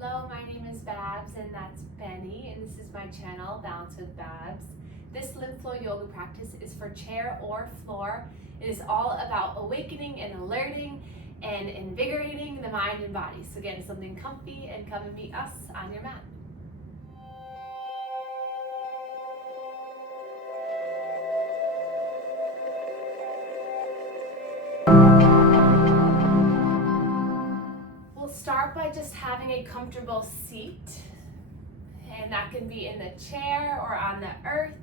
Hello, my name is Babz and that's Benny, and this is my channel, Balance with Babz. This Lymph Flow Yoga practice is for chair or floor. It is all about awakening and alerting and invigorating the mind and body. So get something comfy and come and meet us on your mat. We'll start by just having a comfortable seat, and that can be in the chair or on the earth,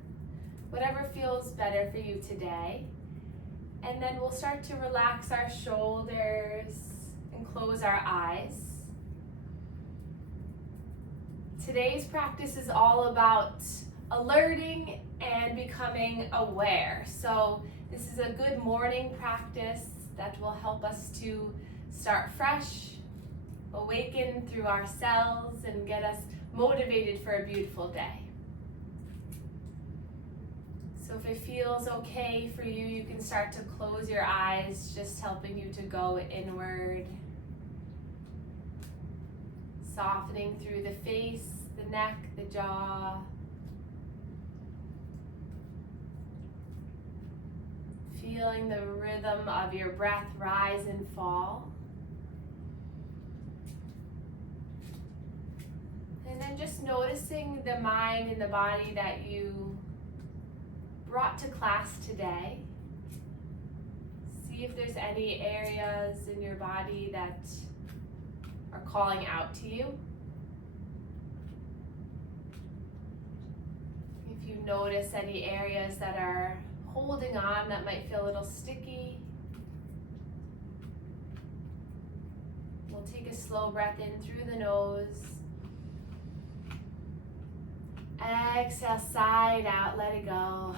whatever feels better for you today. And then we'll start to relax our shoulders and close our eyes. Today's practice is all about alerting and becoming aware. So this is a good morning practice that will help us to start fresh, awaken through our cells, and get us motivated for a beautiful day. So if it feels okay for you, you can start to close your eyes, just helping you to go inward. Softening through the face, the neck, the jaw. Feeling the rhythm of your breath rise and fall. And then just noticing the mind and the body that you brought to class today. See if there's any areas in your body that are calling out to you. If you notice any areas that are holding on that might feel a little sticky, we'll take a slow breath in through the nose. Exhale, side out, let it go.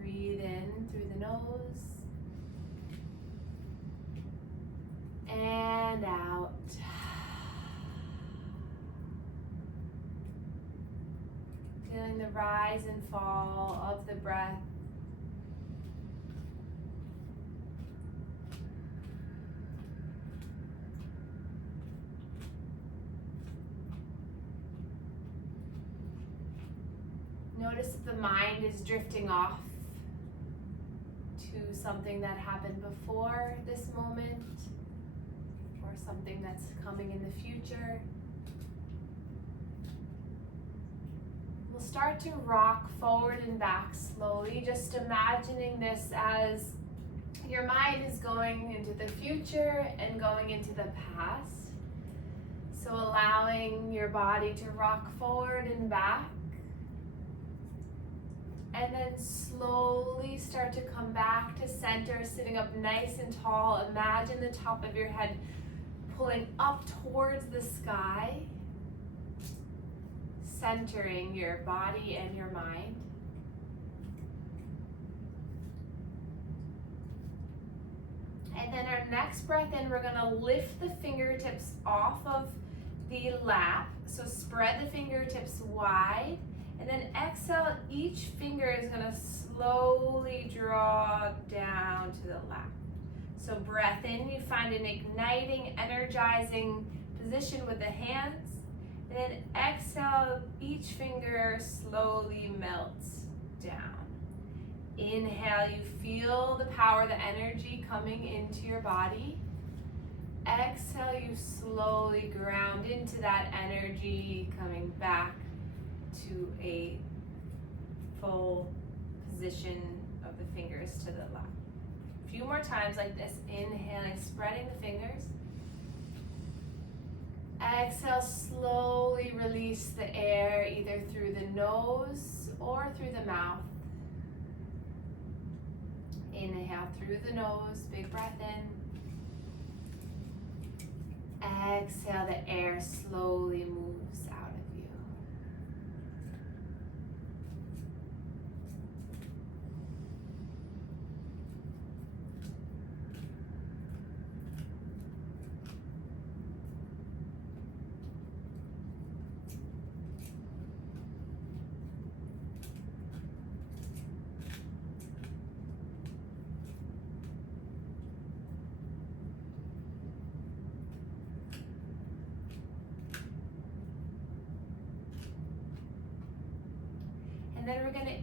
Breathe in through the nose. And out. Feeling the rise and fall of the breath. Notice if the mind is drifting off to something that happened before this moment or something that's coming in the future. We'll start to rock forward and back slowly, just imagining this as your mind is going into the future and going into the past. So allowing your body to rock forward and back. And then slowly start to come back to center, sitting up nice and tall. Imagine the top of your head pulling up towards the sky, centering your body and your mind. And then our next breath in, we're gonna lift the fingertips off of the lap. So spread the fingertips wide. And then exhale, each finger is going to slowly draw down to the lap. So breath in, you find an igniting, energizing position with the hands. And then exhale, each finger slowly melts down. Inhale, you feel the power, the energy coming into your body. Exhale, you slowly ground into that energy, coming back to a full position of the fingers to the left. A few more times like this. Inhaling, spreading the fingers. Exhale, slowly release the air either through the nose or through the mouth. Inhale through the nose, big breath in. Exhale, the air slowly moves out of you.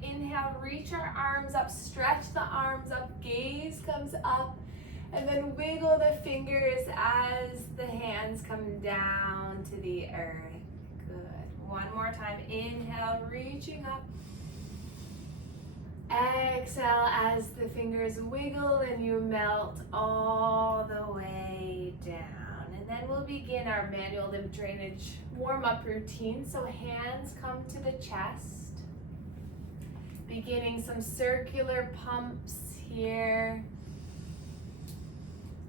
inhale, reach our arms up, stretch the arms up, gaze comes up, and then wiggle the fingers as the hands come down to the earth. Good. One more time. Inhale, reaching up. Exhale as the fingers wiggle and you melt all the way down. And then we'll begin our manual lymph drainage warm-up routine. So hands come to the chest. Beginning some circular pumps here.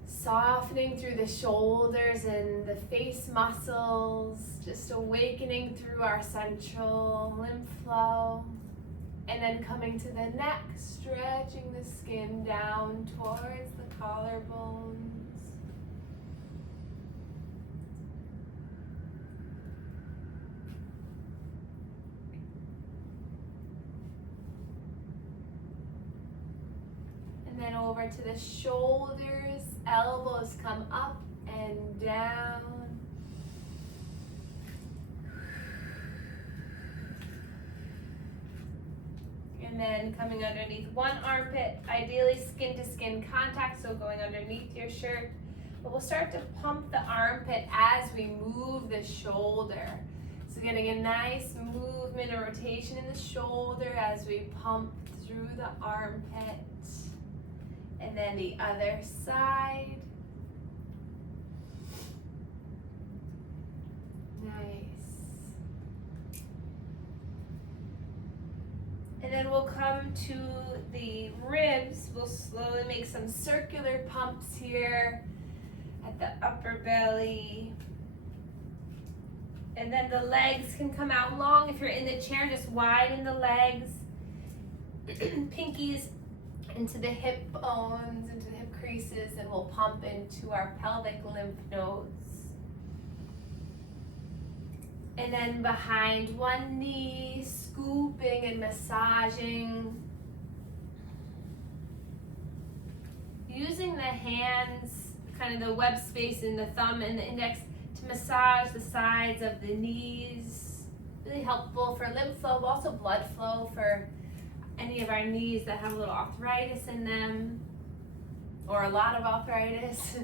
Softening through the shoulders and the face muscles. Just awakening through our central lymph flow. And then coming to the neck, stretching the skin down towards the collarbones. And then over to the shoulders, elbows come up and down. And then coming underneath one armpit, ideally skin to skin contact, so going underneath your shirt. But we'll start to pump the armpit as we move the shoulder. So getting a nice movement or rotation in the shoulder as we pump through the armpit. And then the other side. Nice. And then we'll come to the ribs. We'll slowly make some circular pumps here at the upper belly. And then the legs can come out long. If you're in the chair, just widen the legs. Pinkies into the hip bones, into the hip creases, and we'll pump into our pelvic lymph nodes. And then behind one knee, scooping and massaging. Using the hands, kind of the web space in the thumb and the index to massage the sides of the knees. Really helpful for lymph flow, but also blood flow for any of our knees that have a little arthritis in them, or a lot of arthritis.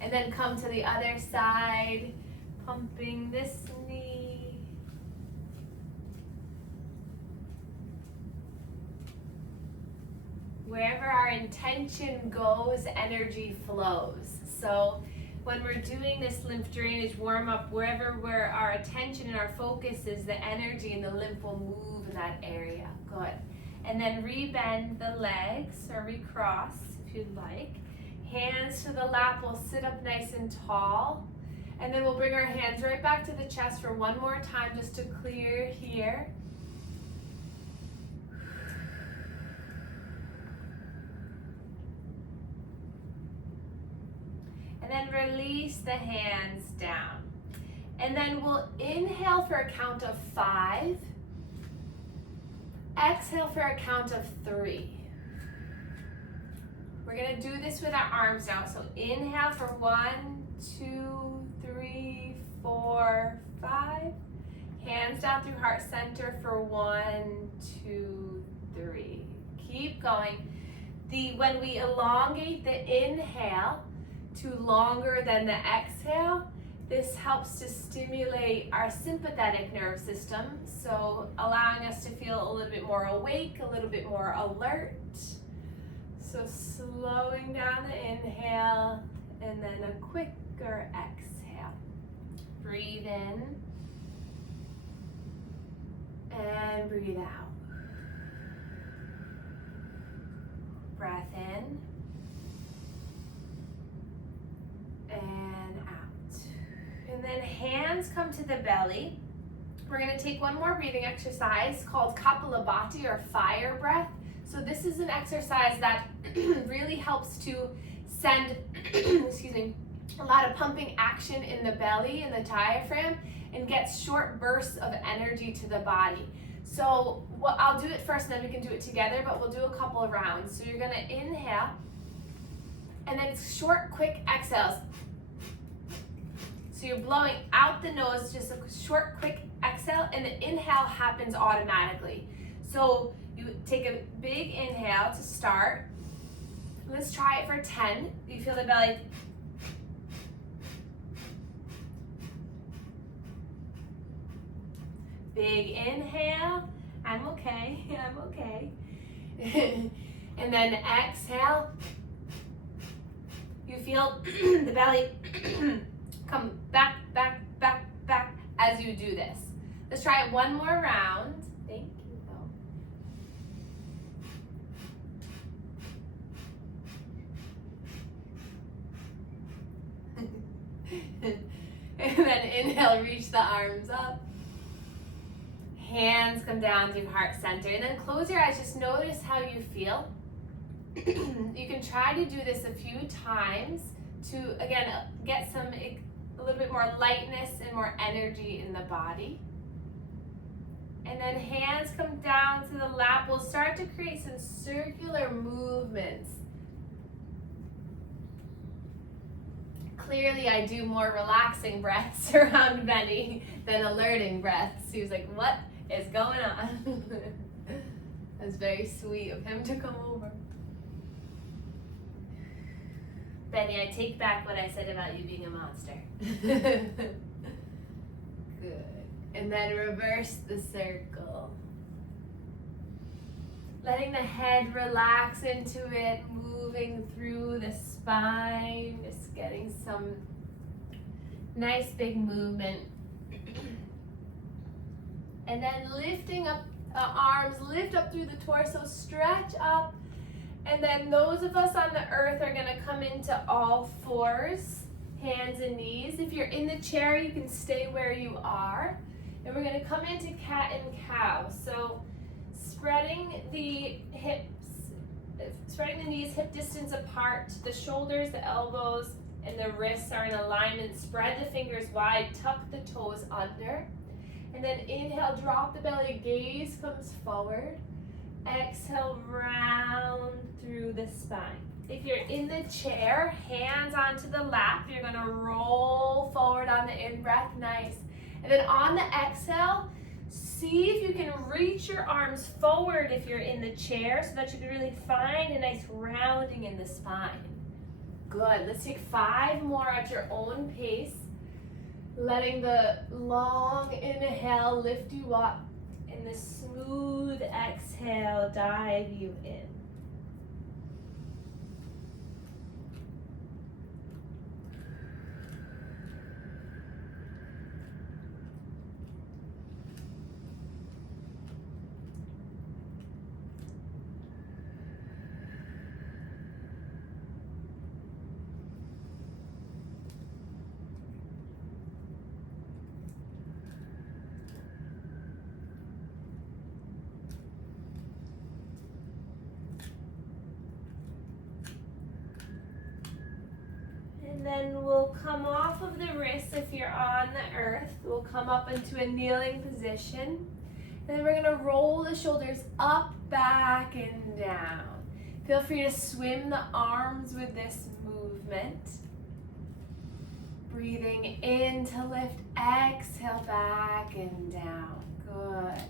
And then come to the other side, pumping this knee. Wherever our intention goes, energy flows. So when we're doing this lymph drainage warm-up, wherever where our attention and our focus is, the energy and the lymph will move in that area. Good. And then rebend the legs, or recross if you'd like. Hands to the lap, we'll sit up nice and tall. And then we'll bring our hands right back to the chest for one more time just to clear here. And then release the hands down. And then we'll inhale for a count of 5. Exhale for a count of 3. We're gonna do this with our arms now. So inhale for 1, 2, 3, 4, 5. Hands down through heart center for 1, 2, 3. Keep going. When we elongate the inhale to longer than the exhale, this helps to stimulate our sympathetic nerve system, so allowing us to feel a little bit more awake, a little bit more alert. So slowing down the inhale and then a quicker exhale. Breathe in and breathe out. Breath in and out. And then hands come to the belly. We're going to take one more breathing exercise called Kapalabhati, or fire breath. So this is an exercise that really helps to send a lot of pumping action in the belly and the diaphragm, and gets short bursts of energy to the body. So I'll do it first and then we can do it together, but we'll do a couple of rounds. So you're going to inhale and then short quick exhales. So you're blowing out the nose, just a short, quick exhale, and the inhale happens automatically. So You take a big inhale to start. Let's try it for 10. You feel the belly. Big inhale. I'm okay. I'm okay. And then exhale. You feel the belly come back, back, back, back as you do this. Let's try it one more round. Thank you. And then inhale, reach the arms up. Hands come down to heart center. And then close your eyes. Just notice how you feel. You can try to do this a few times to, again, get a little bit more lightness and more energy in the body. And then hands come down to the lap. We'll start to create some circular movements. Clearly, I do more relaxing breaths around Benny than alerting breaths. He was like, what is going on? It was very sweet of him to come over. Benny, I take back what I said about you being a monster. Good. And then reverse the circle. Letting the head relax into it, moving through the spine, just getting some nice big movement. And then lifting up arms, lift up through the torso, stretch up. And then those of us on the earth are gonna come into all fours, hands and knees. If you're in the chair, you can stay where you are. And we're gonna come into cat and cow. So spreading the knees hip distance apart, the shoulders, the elbows, and the wrists are in alignment. Spread the fingers wide, tuck the toes under. And then inhale, drop the belly, gaze comes forward. Exhale, round through the spine. If you're in the chair, hands onto the lap, you're gonna roll forward on the in-breath, nice. And then on the exhale, see if you can reach your arms forward if you're in the chair so that you can really find a nice rounding in the spine. Good, let's take 5 more at your own pace. Letting the long inhale lift you up and the smooth exhale dive you in. And then we'll come off of the wrists if you're on the earth. We'll come up into a kneeling position. And then we're gonna roll the shoulders up, back, and down. Feel free to swim the arms with this movement. Breathing in to lift, exhale back and down. Good.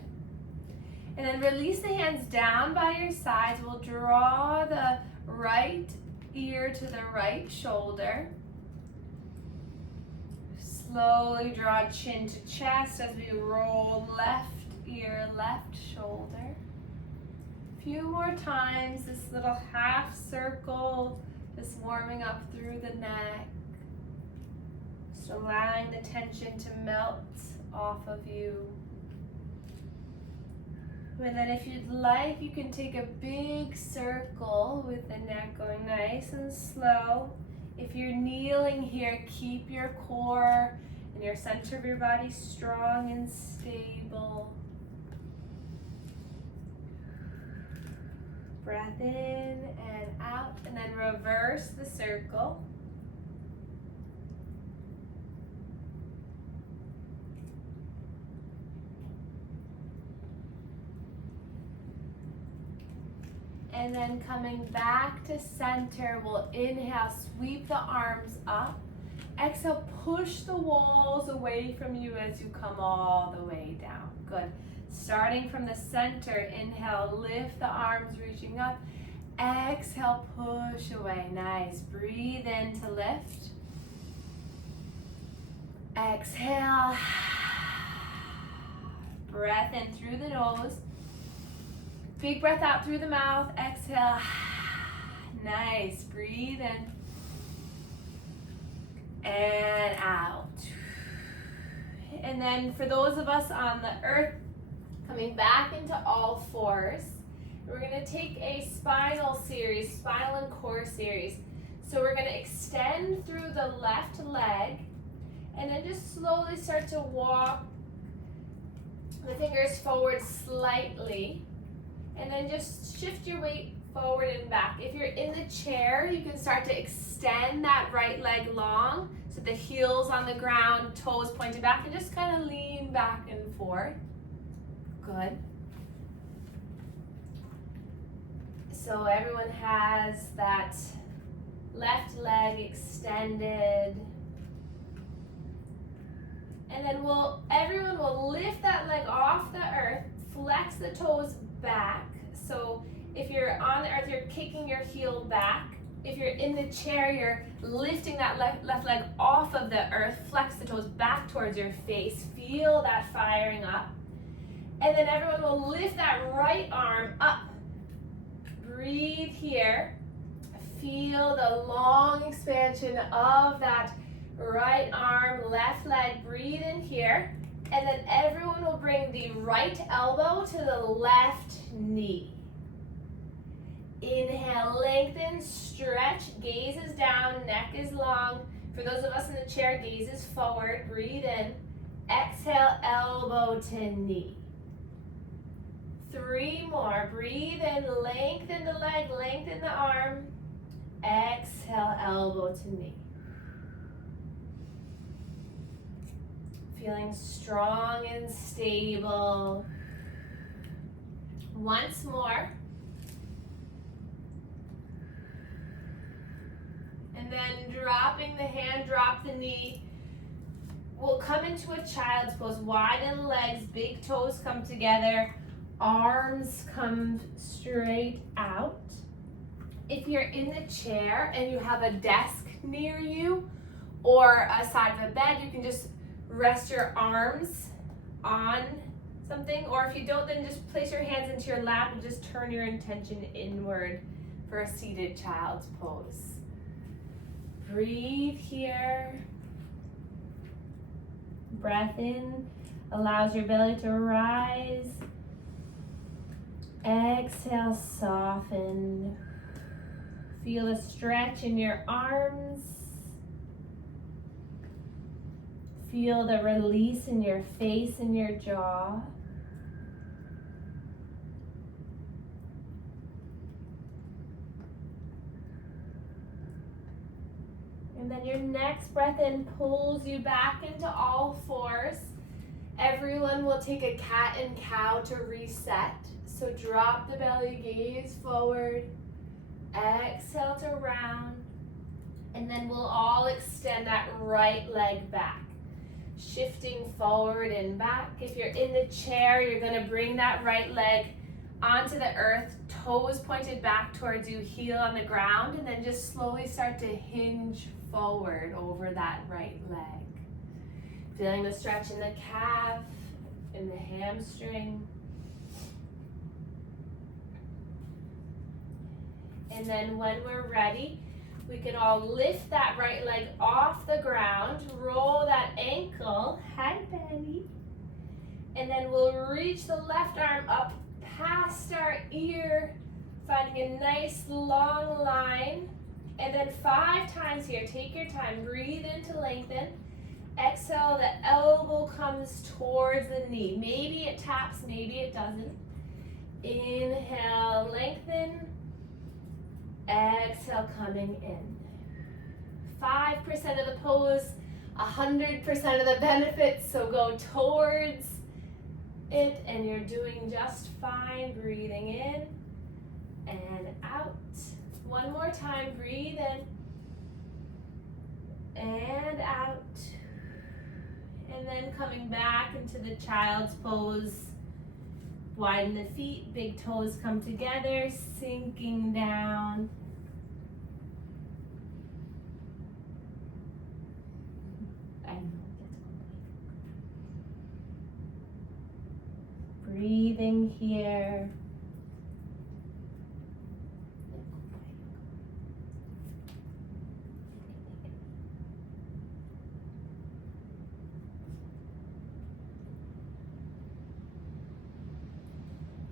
And then release the hands down by your sides. We'll draw the right ear to the right shoulder. Slowly draw chin to chest as we roll left ear, left shoulder. A few more times, this little half circle, just warming up through the neck. Just allowing the tension to melt off of you. And then if you'd like, you can take a big circle with the neck going nice and slow. If you're kneeling here, keep your core and your center of your body strong and stable. Breath in and out, and then reverse the circle. And then coming back to center, we'll inhale, sweep the arms up. Exhale, push the walls away from you as you come all the way down. Good. Starting from the center, inhale, lift the arms, reaching up. Exhale, push away. Nice. Breathe in to lift. Exhale. Breath in through the nose. Big breath out through the mouth. Exhale. Nice. Breathe in. And out. And then for those of us on the earth, coming back into all fours, we're going to take a spinal series, spinal and core series. So we're going to extend through the left leg and then just slowly start to walk the fingers forward slightly, and then just shift your weight forward and back. If you're in the chair, you can start to extend that right leg long, so the heels on the ground, toes pointed back, and just kind of lean back and forth. Good. So everyone has that left leg extended. And then everyone will lift that leg off the earth, flex the toes back. So if you're on the earth, you're kicking your heel back. If you're in the chair, you're lifting that left leg off of the earth, flex the toes back towards your face. Feel that firing up. And then everyone will lift that right arm up. Breathe here. Feel the long expansion of that right arm, left leg. Breathe in here. And then everyone will bring the right elbow to the left knee. Inhale, lengthen, stretch, gaze is down, neck is long. For those of us in the chair, gaze is forward. Breathe in. Exhale, elbow to knee. 3 more. Breathe in, lengthen the leg, lengthen the arm. Exhale, elbow to knee. Feeling strong and stable. Once more. And then dropping the hand, drop the knee. We'll come into a child's pose. Widen the legs, big toes come together. Arms come straight out. If you're in the chair and you have a desk near you or a side of a bed, you can just rest your arms on something. Or if you don't, then just place your hands into your lap and just turn your intention inward for a seated child's pose. Breathe here. Breath in allows your belly to rise. Exhale, soften. Feel a stretch in your arms. Feel the release in your face and your jaw. And then your next breath in pulls you back into all fours. Everyone will take a cat and cow to reset. So drop the belly, gaze forward. Exhale to round. And then we'll all extend that right leg back. Shifting forward and back. If you're in the chair, you're going to bring that right leg onto the earth, toes pointed back towards you, heel on the ground, and then just slowly start to hinge forward over that right leg. Feeling the stretch in the calf, in the hamstring. And then when we're ready, we can all lift that right leg off the ground, roll that ankle, hi Betty, and then we'll reach the left arm up past our ear, finding a nice long line. And then 5 times here, take your time, breathe in to lengthen. Exhale, the elbow comes towards the knee. Maybe it taps, maybe it doesn't. Inhale, lengthen. Exhale, coming in. 5% of the pose, 100% of the benefits, so go towards it and you're doing just fine. Breathing in and out. One more time, breathe in and out. And then coming back into the child's pose. Widen the feet, big toes come together, sinking down. I know, breathing here.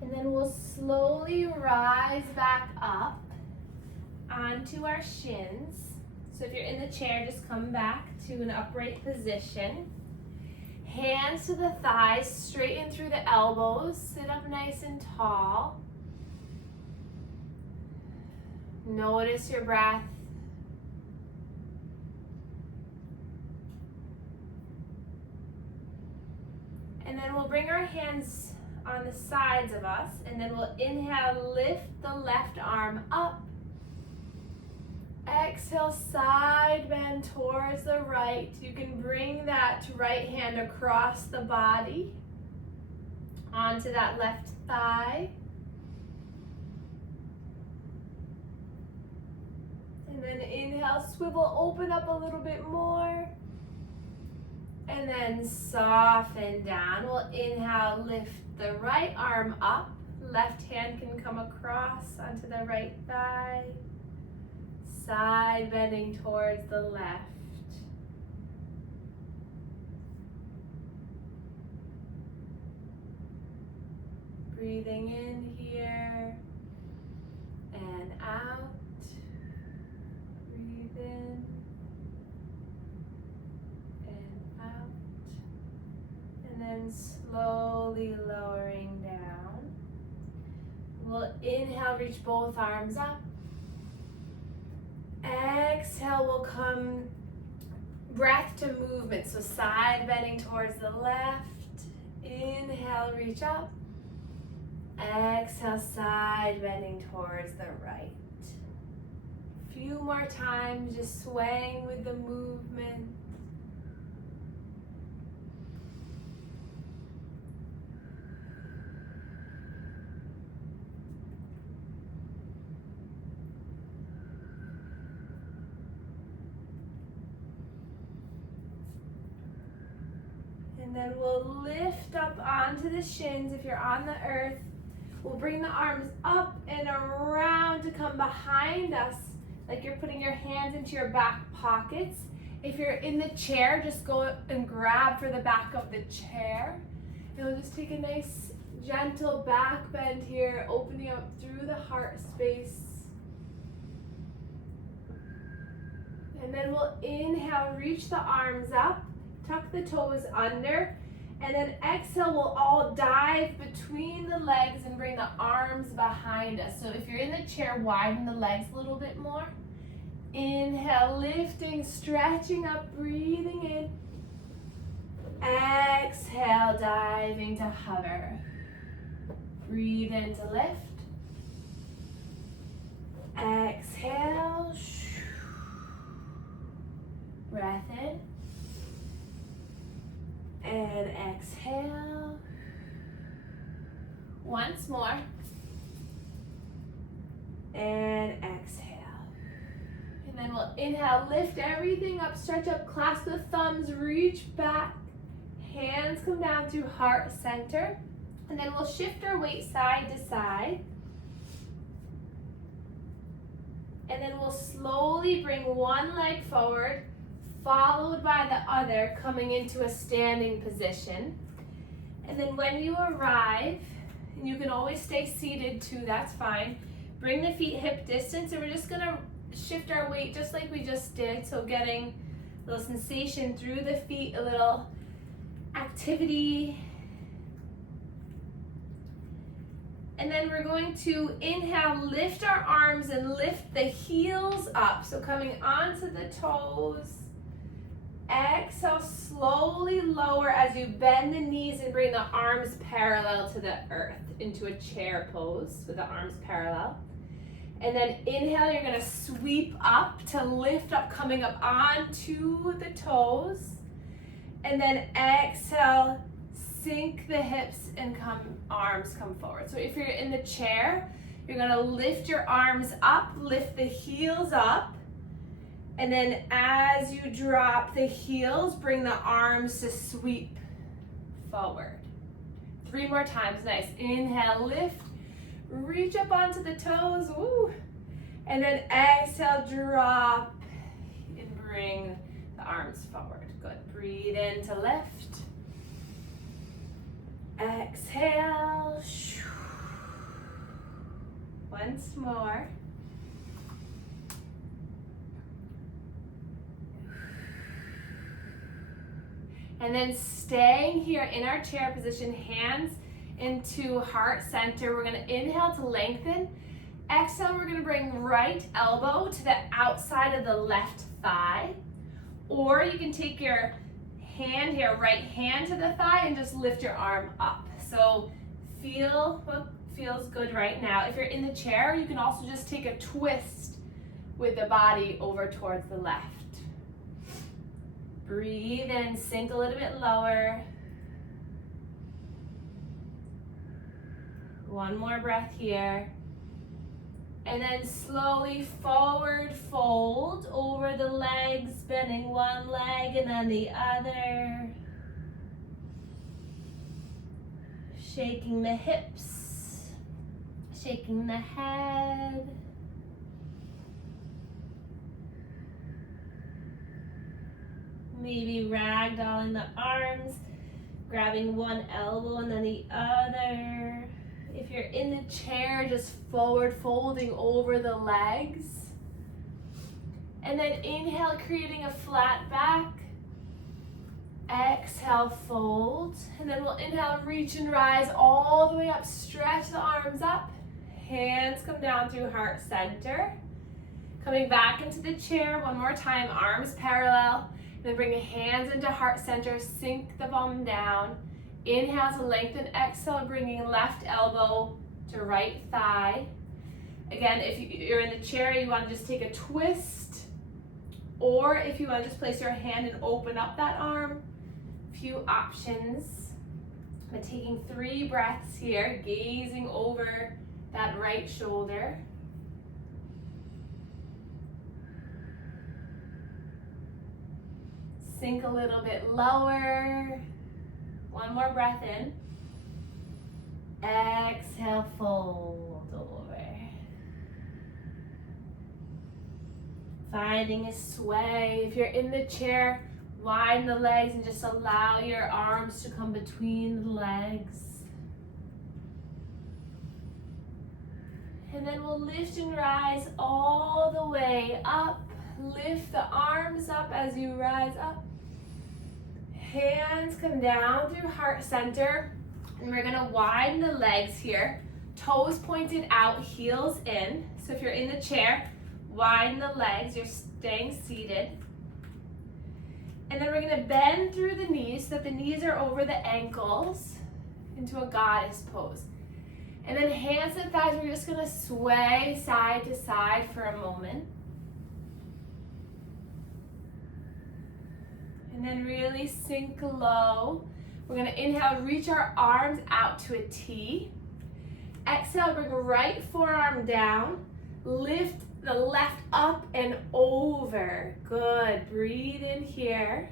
And then we'll slowly rise back up onto our shins. So if you're in the chair, just come back to an upright position. Hands to the thighs, straighten through the elbows, sit up nice and tall. Notice your breath. And then we'll bring our hands on the sides of us, and then we'll inhale, lift the left arm up. Exhale, side bend towards the right. You can bring that right hand across the body onto that left thigh. And then inhale, swivel, open up a little bit more. And then soften down. We'll inhale, lift the right arm up. Left hand can come across onto the right thigh. Side bending towards the left. Breathing in here and out. Breathe in and out. And then slowly lowering down. We'll inhale, reach both arms up. Exhale, will come breath to movement. So side bending towards the left. Inhale, reach up. Exhale, side bending towards the right. Few more times, just swaying with the movement. And then we'll lift up onto the shins. If you're on the earth, we'll bring the arms up and around to come behind us, like you're putting your hands into your back pockets. If you're in the chair, just go and grab for the back of the chair. And we'll just take a nice gentle back bend here, opening up through the heart space. And then we'll inhale, reach the arms up. Tuck the toes under, and then exhale, we'll all dive between the legs and bring the arms behind us. So if you're in the chair, widen the legs a little bit more. Inhale, lifting, stretching up, breathing in. Exhale, diving to hover. Breathe in to lift. Exhale. Breath in. And exhale. Once more. And exhale. And then we'll inhale, lift everything up, stretch up, clasp the thumbs, reach back. Hands come down through heart center. And then we'll shift our weight side to side. And then we'll slowly bring one leg forward, followed by the other, coming into a standing position. And then when you arrive, and you can always stay seated too, that's fine, bring the feet hip distance, and we're just gonna shift our weight just like we just did, so getting a little sensation through the feet, a little activity. And then we're going to inhale, lift our arms and lift the heels up, so coming onto the toes. Exhale, slowly lower as you bend the knees and bring the arms parallel to the earth into a chair pose with the arms parallel. And then inhale, you're gonna sweep up to lift up, coming up onto the toes. And then exhale, sink the hips and arms come forward. So if you're in the chair, you're gonna lift your arms up, lift the heels up, and then as you drop the heels, bring the arms to sweep forward. 3 more times, nice. Inhale, lift, reach up onto the toes, woo. And then exhale, drop, and bring the arms forward. Good, breathe in to lift. Exhale. Once more. And then staying here in our chair position, hands into heart center. We're gonna inhale to lengthen. Exhale, we're gonna bring right elbow to the outside of the left thigh. Or you can take your hand here, right hand to the thigh, and just lift your arm up. So feel what feels good right now. If you're in the chair, you can also just take a twist with the body over towards the left. Breathe in, sink a little bit lower. One more breath here. And then slowly forward fold over the legs, bending one leg and then the other. Shaking the hips, shaking the head. Maybe ragdolling the arms, grabbing one elbow and then the other. If you're in the chair, just forward folding over the legs. And then inhale, creating a flat back. Exhale, fold. And then we'll inhale, reach and rise all the way up. Stretch the arms up. Hands come down through heart center. Coming back into the chair one more time, arms parallel. Then bring the hands into heart center, sink the bum down. Inhale to lengthen, exhale, bringing left elbow to right thigh. Again, if you're in the chair, you want to just take a twist. Or if you want to just place your hand and open up that arm, few options. I'm taking 3 breaths here, gazing over that right shoulder. Sink a little bit lower. One more breath in. Exhale, fold over. Finding a sway. If you're in the chair, widen the legs and just allow your arms to come between the legs. And then we'll lift and rise all the way up. Lift the arms up as you rise up. Hands come down through heart center. And we're gonna widen the legs here. Toes pointed out, heels in. So if you're in the chair, widen the legs, you're staying seated. And then we're gonna bend through the knees so that the knees are over the ankles into a goddess pose. And then hands and thighs, we're just gonna sway side to side for a moment. And then really sink low. We're gonna inhale, reach our arms out to a T. Exhale, bring right forearm down. Lift the left up and over. Good, breathe in here.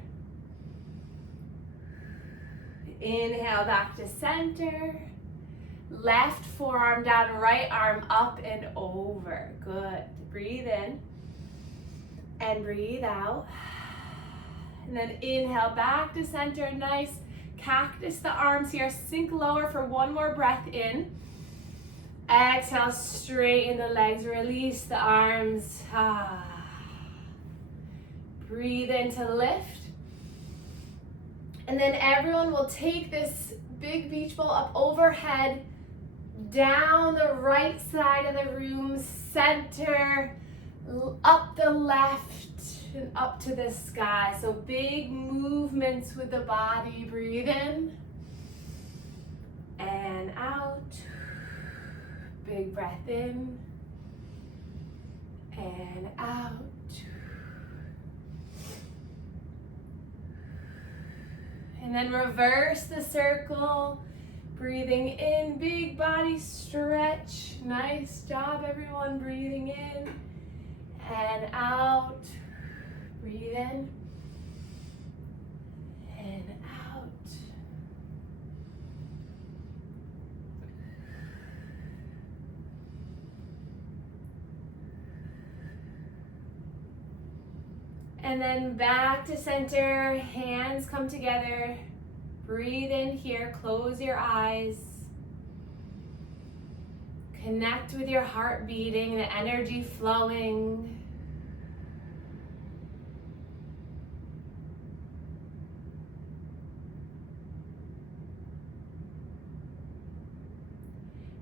Inhale back to center. Left forearm down, right arm up and over. Good, breathe in and breathe out. And then inhale back to center, nice. Cactus the arms here, sink lower for one more breath in. Exhale, straighten the legs, release the arms. Breathe in to lift. And then everyone will take this big beach ball up overhead, down the right side of the room, center, up the left, and up to the sky. So big movements with the body. Breathe in and out. Big breath in and out. And And then reverse the circle. Breathing in, big body stretch. Nice job, everyone. Breathing in and out. Breathe in and out. And then back to center, hands come together. Breathe in here, close your eyes. Connect with your heart beating, the energy flowing.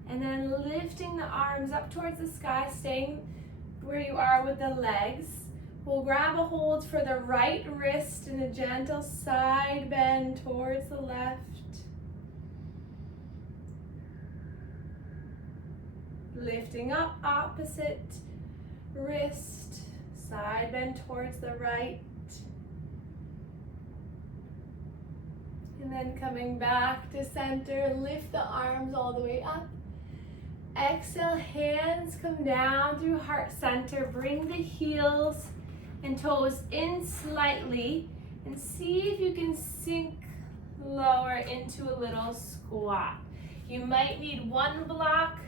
And then lifting the arms up towards the sky, staying where you are with the legs. We'll grab a hold for the right wrist and a gentle side bend towards the left. Lifting up, opposite wrist, side bend towards the right. And then coming back to center, lift the arms all the way up. Exhale, hands come down through heart center. Bring the heels and toes in slightly, and see if you can sink lower into a little squat. You might need one block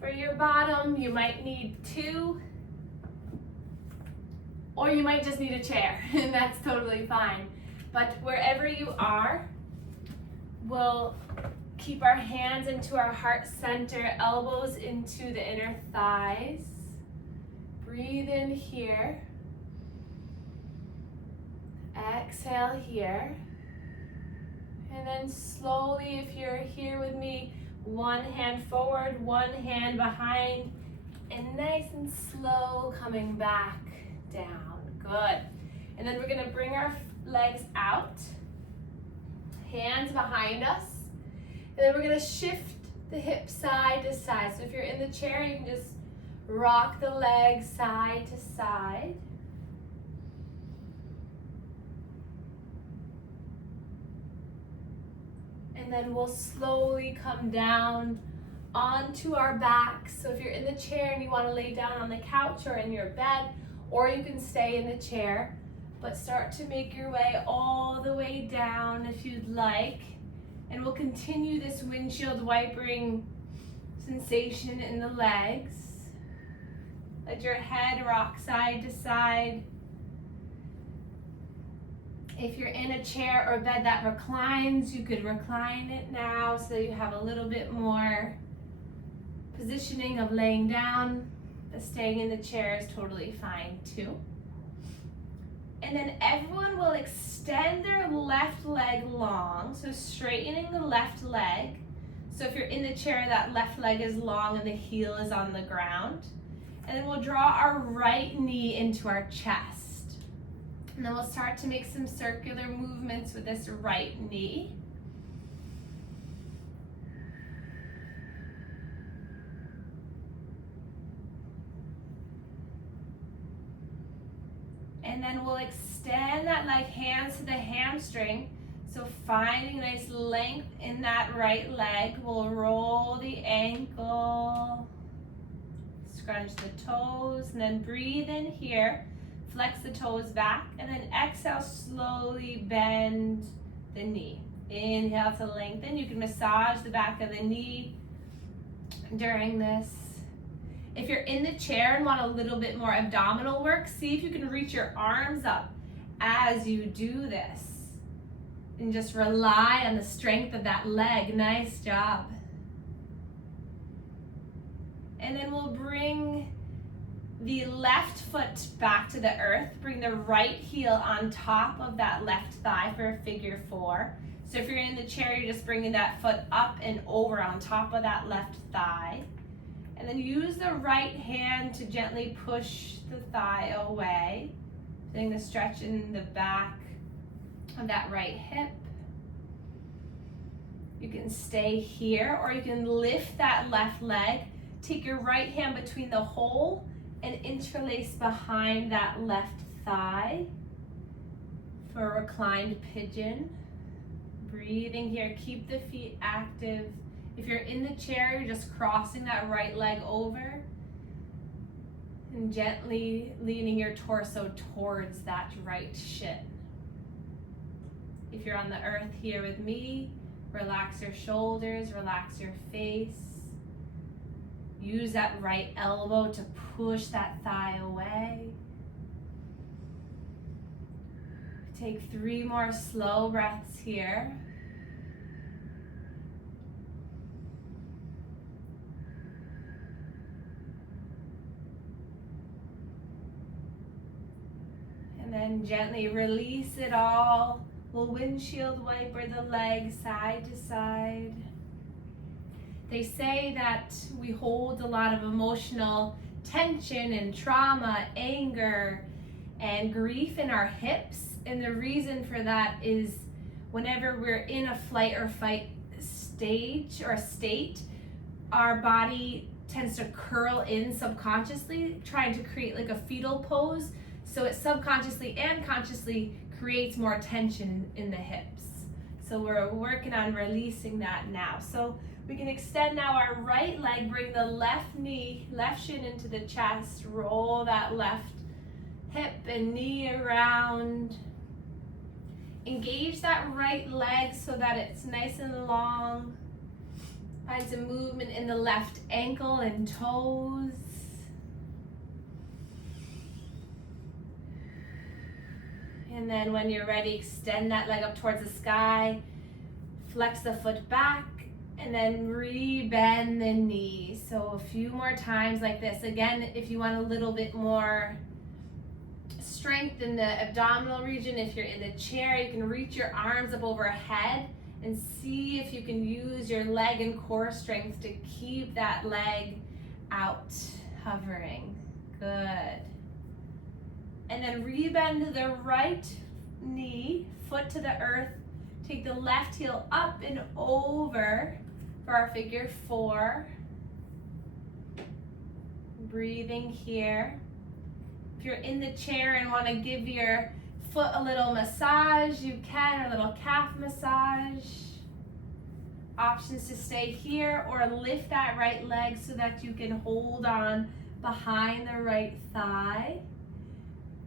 for your bottom, you might need two, or you might just need a chair, and that's totally fine. But wherever you are, we'll keep our hands into our heart center, elbows into the inner thighs. Breathe in here. Exhale here. And then slowly, if you're here with me, one hand forward, one hand behind, and nice and slow coming back down. Good. And then we're gonna bring our legs out, hands behind us, and then we're gonna shift the hips side to side. So if you're in the chair, you can just rock the legs side to side. And then we'll slowly come down onto our backs. So if you're in the chair and you want to lay down on the couch or in your bed, or you can stay in the chair, but start to make your way all the way down if you'd like. And we'll continue this windshield wipering sensation in the legs. Let your head rock side to side. If you're in a chair or bed that reclines, you could recline it now so you have a little bit more positioning of laying down, but staying in the chair is totally fine too. And then everyone will extend their left leg long, so straightening the left leg. So if you're in the chair, that left leg is long and the heel is on the ground. And then we'll draw our right knee into our chest. And then we'll start to make some circular movements with this right knee. And then we'll extend that leg, hands to the hamstring. So finding nice length in that right leg. We'll roll the ankle, scrunch the toes, and then breathe in here. Flex the toes back, and then exhale, slowly bend the knee. Inhale to lengthen. You can massage the back of the knee during this. If you're in the chair and want a little bit more abdominal work, see if you can reach your arms up as you do this. And just rely on the strength of that leg. Nice job. And then we'll bring the left foot back to the earth. Bring the right heel on top of that left thigh for a figure four. So if you're in the chair, you're just bringing that foot up and over on top of that left thigh. And then use the right hand to gently push the thigh away. Feeling the stretch in the back of that right hip. You can stay here, or you can lift that left leg. Take your right hand between the hole and interlace behind that left thigh for a reclined pigeon. Breathing here, keep the feet active. If you're in the chair, you're just crossing that right leg over and gently leaning your torso towards that right shin. If you're on the earth here with me, relax your shoulders, relax your face. Use that right elbow to push that thigh away. Take 3 more slow breaths here. And then gently release it all. We'll windshield wiper the legs side to side. They say that we hold a lot of emotional tension and trauma, anger, and grief in our hips. And the reason for that is whenever we're in a flight or fight stage or state, our body tends to curl in subconsciously, trying to create like a fetal pose. So it subconsciously and consciously creates more tension in the hips. So we're working on releasing that now. So we can extend now our right leg, bring the left knee, left shin into the chest, roll that left hip and knee around. Engage that right leg so that it's nice and long. Find some movement in the left ankle and toes. And then when you're ready, extend that leg up towards the sky. Flex the foot back and then re-bend the knee. So a few more times like this. Again, if you want a little bit more strength in the abdominal region, if you're in the chair, you can reach your arms up overhead and see if you can use your leg and core strength to keep that leg out, hovering. Good. And then rebend the right knee, foot to the earth. Take the left heel up and over for our figure 4. Breathing here. If you're in the chair and want to give your foot a little massage, you can, a little calf massage. Options to stay here or lift that right leg so that you can hold on behind the right thigh.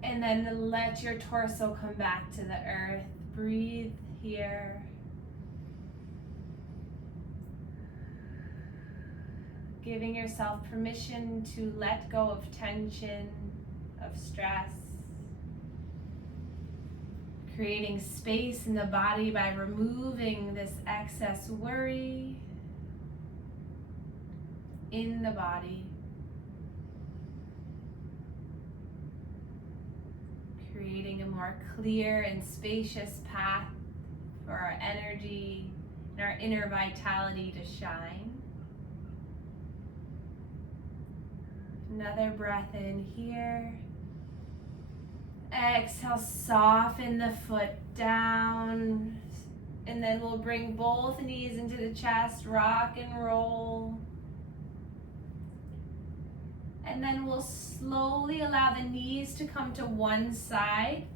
And then let your torso come back to the earth. Breathe here. Giving yourself permission to let go of tension, of stress. Creating space in the body by removing this excess worry in the body. Creating a more clear and spacious path for our energy and our inner vitality to shine. Another breath in here. Exhale, soften the foot down. And then we'll bring both knees into the chest, rock and roll. And then we'll slowly allow the knees to come to one side.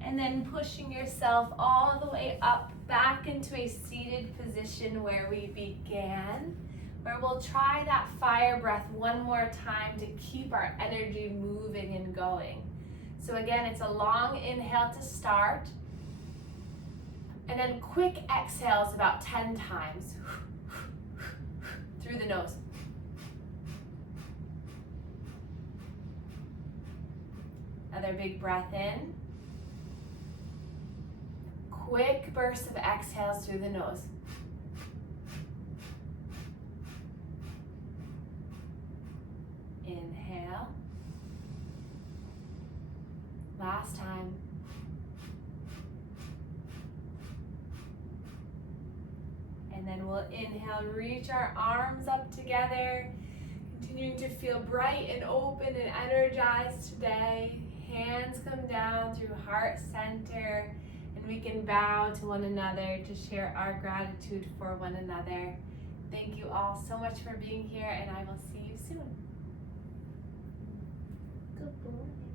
And then pushing yourself all the way up back into a seated position where we began. Where we'll try that fire breath one more time to keep our energy moving and going. So again, it's a long inhale to start. And then quick exhales about 10 times. Through the nose. Another big breath in. Quick bursts of exhales through the nose. Inhale. Last time. And then we'll inhale, reach our arms up together, continuing to feel bright and open and energized today. Hands come down through heart center, and we can bow to one another to share our gratitude for one another. Thank you all so much for being here, and I will see you soon. Good boy.